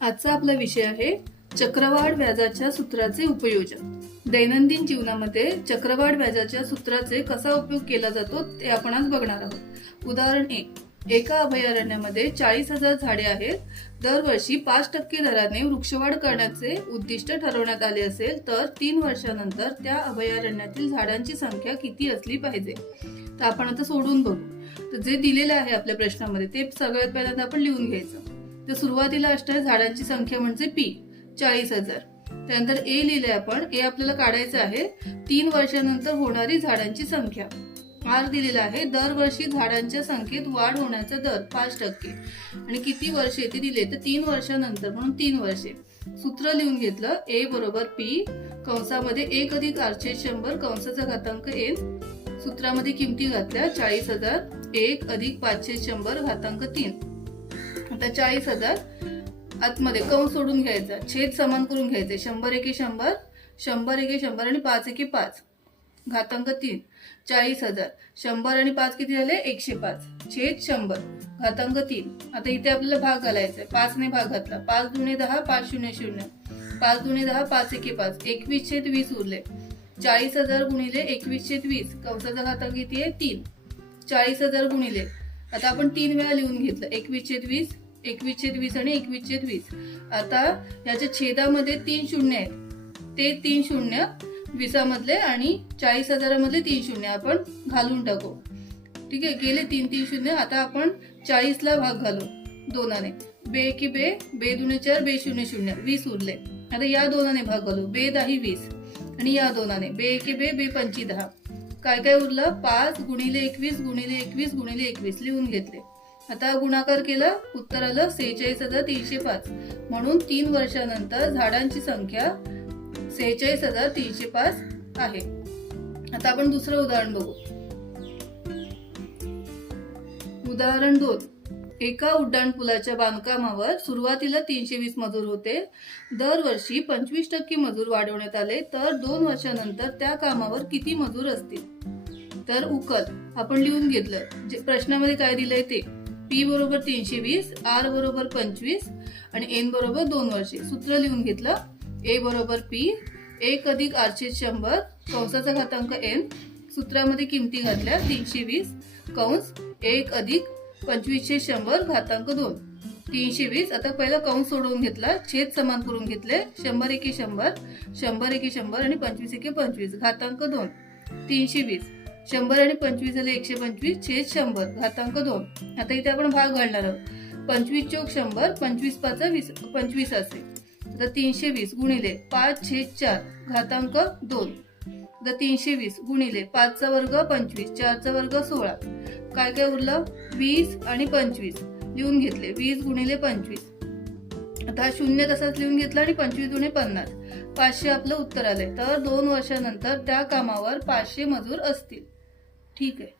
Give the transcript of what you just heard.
आजचा आपला विषय आहे चक्रवाढ व्याजाच्या सूत्राचे उपयोजन. दैनंदिन जीवनामध्ये चक्रवाढ व्याजाच्या सूत्राचे कसा उपयोग केला जातो ते आपण आज बघणार आहोत. उदाहरण एक एका अभयारण्यामध्ये चाळीस हजार झाडे आहेत. दरवर्षी पाच टक्के दराने वृक्षवाढ करण्याचे उद्दिष्ट ठरवण्यात आले असेल तर तीन वर्षानंतर त्या अभयारण्यातील झाडांची संख्या किती असली पाहिजे? तर आपण आता सोडून बघू. तर जे दिलेलं आहे आपल्या प्रश्नामध्ये ते सगळ्यात पहिल्यांदा आपण लिहून घ्यायचं. तर सुरुवातीला असणार झाडांची संख्या म्हणजे पी चाळीस हजार. त्यानंतर ए लिहिलंय आपण. ए आपल्याला काढायचं आहे. तीन वर्षानंतर होणारी झाडांची संख्या. आर दिलेला आहे. दरवर्षी झाडांच्या संख्येत वाढ होण्याचा दर पाच टक्के. आणि किती वर्षे ते दिले? तर तीन वर्षानंतर म्हणून तीन वर्षे. सूत्र लिहून घेतलं. ए बरोबर पी कंसामध्ये एक अधिक आठशे शंभर कंसाचा घातांक एन सूत्रामध्ये किमती घातल्या. चाळीस हजार. एक अधिक पाचशे शंभर घातांक तीन. आता चाळीस हजार आतमध्ये कंस सोडून घ्यायचा छेद समान करून घ्यायचे शंभर एके शंभर शंभर एके शंभर आणि पाच एके पाच. घातांक तीन चाळीस हजार शंभर आणि पाच किती झाले? एकशे पाच. छेद शंभर. घातांक तीन. आता इथे आपल्याला भाग घालायचा पाचने भाग घातला. पाच दुणे दहा पाच शून्य शून्य. पाच दुणे दहा पाच एके पाच. एकवीस छेद वीस उरले. चाळीस हजार गुणिले एकवीस छेद वीस. कंसाचा घातांक किती आहे? तीन. चाळीस हजार गुणिले. आता आपण तीन वेळा लिहून घेतलं. एकवीस छेद वीस एकवीस छेद वीस आणि एकवीस छेद वीस. आता याच्या छेदामध्ये तीन शून्य आहेत. ते तीन शून्य विसामधले आणि चाळीस हजारामधले तीन शून्य आपण घालून टाकू. ठीक आहे? गेले तीन तीन शून्य. आता आपण चाळीसला भाग घालू. दोनाने. बे की बे बे दुने चार बे शून्य शून्य. वीस उरले. आता या दोनाने भाग घालू. बे दही वीस. आणि या दोनाने. बे की बे बे पंची दहा. काय काय उरलं? पाच गुणिले एकवीस गुणिले एकवीस गुणिले एकवीस. लिहून घेतले. आता गुणाकार केला उत्तर आलं सेहेचाळीस हजार तीनशे पाच. म्हणून तीन वर्षानंतर झाडांची संख्या सेहेचाळीस हजार तीनशे पाच आहे. आता आपण दुसरं उदाहरण बघू. उदाहरण दोन. एका उड्डाणपुलाच्या बांधकामावर सुरुवातीला तीनशे वीस मजूर होते. दरवर्षी पंचवीस टक्के मजूर वाढवण्यात आले तर दोन वर्षानंतर त्या कामावर किती मजूर असतील? तर उकल. आपण लिहून घेतलं. जे प्रश्नामध्ये काय दिलंय ते. टी बरोबर तीनशे वीस आर बरोबर पंचवीस आणि एन बरोबर दोन वर्षे. सूत्र लिहून घेतलं. ए बरोबर पी एक अधिक आठशे शंभर कंसाचा घातांक एन. सूत्रामध्ये किमती घातल्या तीनशे वीस कंस एक अधिक पंचवीसशे शंभर घातांक दोन. तीनशे वीस आता पहिला कंस सोडवून घेतला छेद समान करून घेतले शंभर एके शंभर शंभर एके शंभर आणि पंचवीस एके पंचवीस घातांक दोन. तीनशे वीस. शंभर आणि पंचवीस झाले एकशे पंचवीस छेद शंभर घातांक दोन. आता इथे आपण भाग घालणार आहोत. पंचवीस चौक शंभर पंचवीस पाच वीस पंचवीस असेल आता तीनशे वीस गुणिले पाच छेद चार घातांक दोन. आता तीनशे वीस गुणिले पाचचा वर्ग पंचवीस चारचा वर्ग सोळा. काय काय उरलं? वीस आणि पंचवीस. लिहून घेतले. वीस गुणिले पंचवीस. आता शून्य तसाच लिहून घेतला आणि पंचवीस जुने पन्नास. पाचशे आपलं उत्तर आलंय. तर दोन वर्षानंतर त्या कामावर पाचशे मजूर असतील. ठीक आहे.